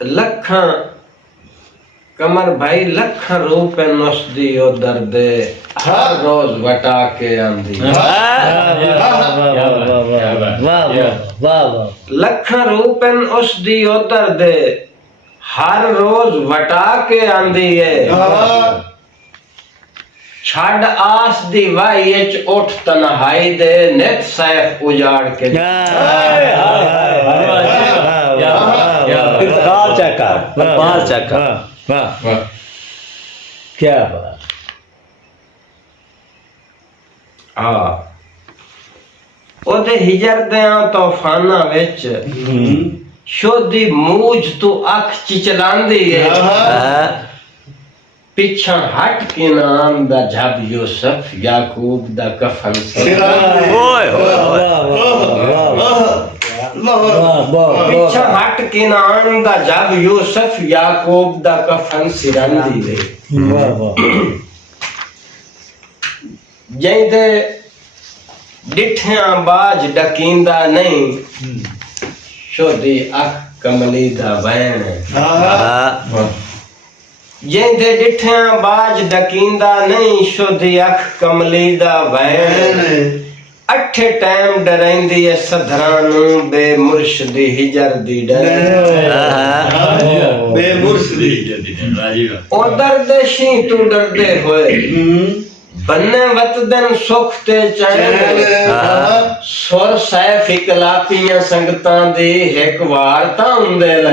लखा कमर भाई लखा रुपए नसदी ओ दर्दे हर रोज वटा के आंदी लखा रुपए उसदी ओ दर्दे हर रोज वटा के आंदी है छड़ आस दी वाई उठ तन्हाई दे नित सैफ उजाड़ के पाल चक्का क्या बात हाँ ओदे हिजर दियां तूफाना विच शोधी मूझ तू अख चिचलांदी है पिछा हट के नाम दा जब यूसुफ याकूब दा कफन पिछा हट के नाम दा जब यूसुफ याकूब दा कफन सिरंदी दे जैदे डिठिया बाज डकींदा नहीं शोधी अख कमली दा वैन जैदे डिठिया बाज डकींदा नहीं शोधी अख कमली दा वैन अठे टाइम डरैंदी है सधरानू बेमुर्शदी हिजर दी डर बेमुर्शदी हिजर दी डर ओ दर्द शी तू डरदे होए बन्ने वत दिन सुख ते चैन सुर सैफ इकलापियां संगतां दी एक वार तां हुंदे ले